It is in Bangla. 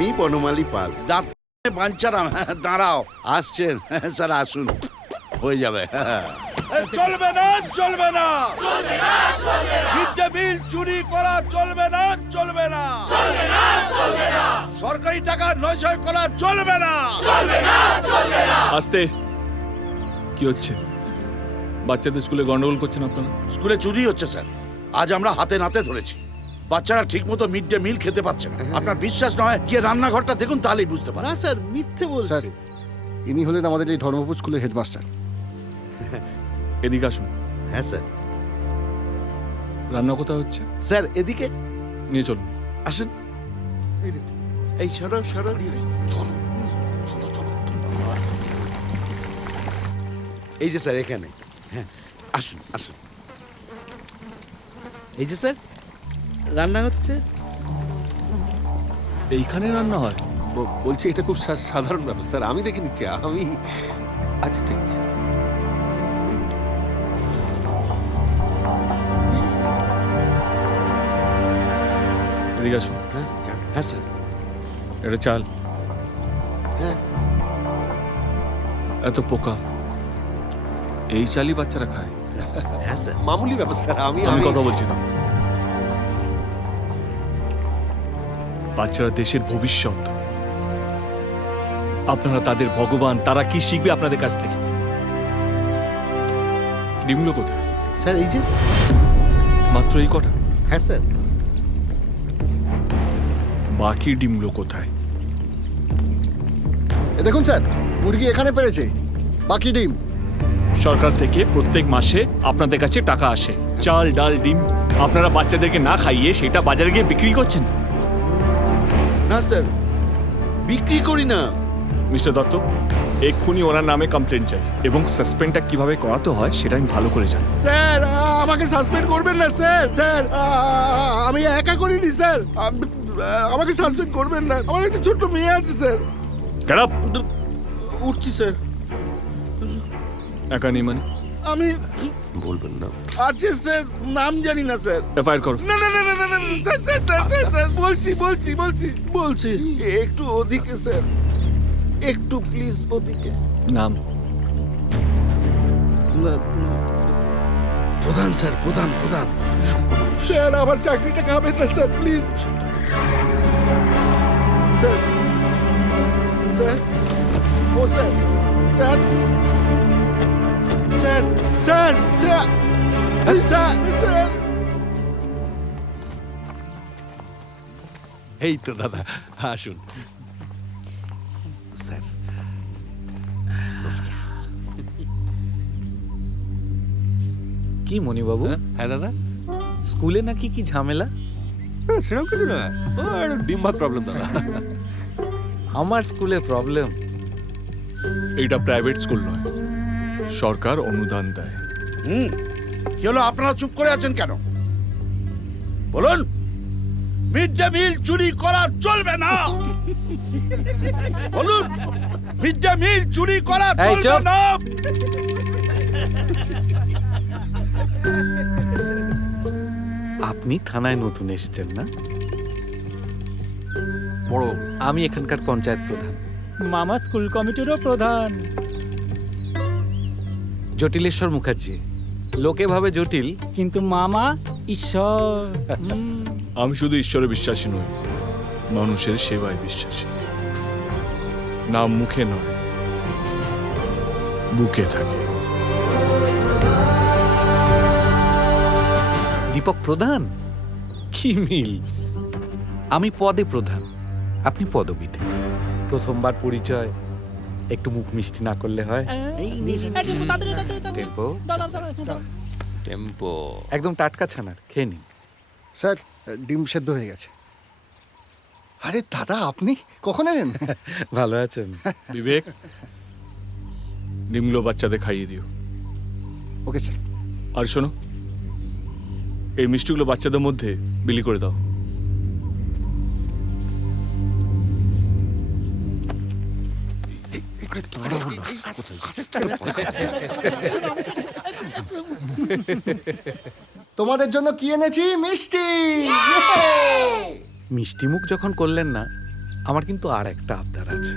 আমি বনমালী পাল। দাঁত বাঞ্চারাম, দাঁড়াও, আসছেন। স্যার আসুন, হয়ে যাবে। চলবে না, চলবে না, মিড ডে মিল চুরি করা চলবে না, চলবে না, সরকারি টাকা নয়ছয় করা চলবে না। আস্তে, কি হচ্ছে? বাচ্চাদের স্কুলে গন্ডগোল করছেন আপনারা? স্কুলে চুরি হচ্ছে স্যার, আজ আমরা হাতে নাতে ধরেছি। বাচ্চারা ঠিক মতো মিড ডে মিল খেতে পাচ্ছে না। আপনার বিশ্বাস নয়, গিয়ে রান্নাঘরটা দেখুন, তাহলেই বুঝতে পারেন। না স্যার, মিথ্যে স্যার, বলছে। ইনি হলেন আমাদের এই ধর্মপুর স্কুলের হেডমাস্টার। এদিকে আসুন। হ্যাঁ স্যার। রান্না কোথায় হচ্ছে? স্যার এদিকে নিয়ে চলুন। আসুন। এই সরো সরো। এই যে স্যার এখানে। হ্যাঁ, আসুন আসুন। এই যে স্যার রান্না হচ্ছে। এইখানে রান্না হয়? বলছি এটা খুব সাধারণ ব্যাপার স্যার, আমি দেখে নিচ্ছি। আমি আচ্ছা ঠিক আছে। এদিকে আসুন। হ্যাঁ হ্যাঁ স্যার। এটা চাল। হ্যাঁ এত পোকা, এই চালই বাচ্চারা খায়? হ্যাঁ স্যার। মামুলি ব্যাপার স্যার, আমি আমি কথা বলছি তো। বাচ্চারা দেশের ভবিষ্যৎ, আপনারা তাদের ভগবান। তারা কি শিখবে আপনাদের কাছ থেকে? ডিমগুলো কোথায়? স্যার এই যে। মাত্র এই কটা? হ্যাঁ স্যার। বাকি ডিমগুলো কোথায়? এ দেখুন স্যার, মুরগি এখানে পেরেছে, বাকি ডিম। সরকার থেকে প্রত্যেক মাসে আপনাদের কাছে টাকা আসে, চাল ডাল ডিম। আপনারা বাচ্চাদেরকে না খাইয়ে সেটা বাজারে গিয়ে বিক্রি করছেন। না স্যার, বিক্রি করি না। মিস্টার দত্ত, এক্ষুনি ওনার নামে কমপ্লেন চাই, এবং সাসপেন্ডটা কিভাবে করাতে হয় সেটা আমি ভালো করে জানি। স্যার আমাকে সাসপেন্ড করবেন না স্যার। স্যার আমি একা করিনি স্যার। আমাকে সাসপেন্ড করবেন না। আমার একটা ছোট্ট মেয়ে আছে স্যার। Get up. উঠছি স্যার। একা নেই মানে? আমি বলবেন না। আছে স্যার, নাম জানি না স্যার। এফআইআর করো। না না না না না না, sir sir sir sir sir বলছি বলছি বলছি বলছি একটু ওদিকে স্যার, একটু প্লিজ ওদিকে। নাম? প্রধান স্যার, প্রধান প্রধান। স্যার আমার চাকরিটা খাবেন না স্যার, প্লিজ স্যার। স্যার ও sir, sir sir sir sir sir sir. এই তো দাদা, আসুন স্যার। কি মণিবাবু, হ্যাঁ দাদা। স্কুলে নাকি কি ঝামেলা? সেরকম কিছু না, ও একটা ডিম ভাত প্রবলেম দাদা। আমার স্কুলে প্রবলেম? এইটা প্রাইভেট স্কুল নয়, সরকার অনুদান দেয়। কি হলো, আপনারা চুপ করে আছেন কেন? বলুন। মিড ডে মিল চুরি করা চলবে না। বলুন, মিড ডে মিল চুরি করা এই চলবে চুপ। না। আপনি থানায় নতুন এসেছেন না? বড় আমি এখানকার পঞ্চায়েত প্রধান। মামা স্কুল কমিটিরও প্রধান। জটিলেশ্বর মুখার্জি। লোকে ভাবে জটিল, কিন্তু মামা ঈশ্বর। আমি শুধু ঈশ্বরে বিশ্বাসী নই, মানুষের সেবায় বিশ্বাসী। নাম মুখে নয়, বুকে থাকে। দীপক প্রধান? কি মিল! আমি পদে প্রধান, আপনি পদবিতে। প্রথমবার পরিচয়, একটু মুখ মিষ্টি না করলে হয়? Tempo tempo. একদম টাটকা ছানার, খেয়ে নিন। স্যার, ডিম সেদ্ধ হয়ে গেছে। আরে দাদা, আপনি কখন এলেন? ভালো আছেন? বিবেক, ডিমগুলো বাচ্চাদের খাইয়ে দিও। Okay sir. আর শোনো, এই মিষ্টিগুলো বাচ্চাদের মধ্যে বিলি করে দাও। তোমাদের জন্য কি এনেছি? মিষ্টি। মিষ্টি মুখ যখন করলেন না, আমার কিন্তু আর একটা আবদার আছে।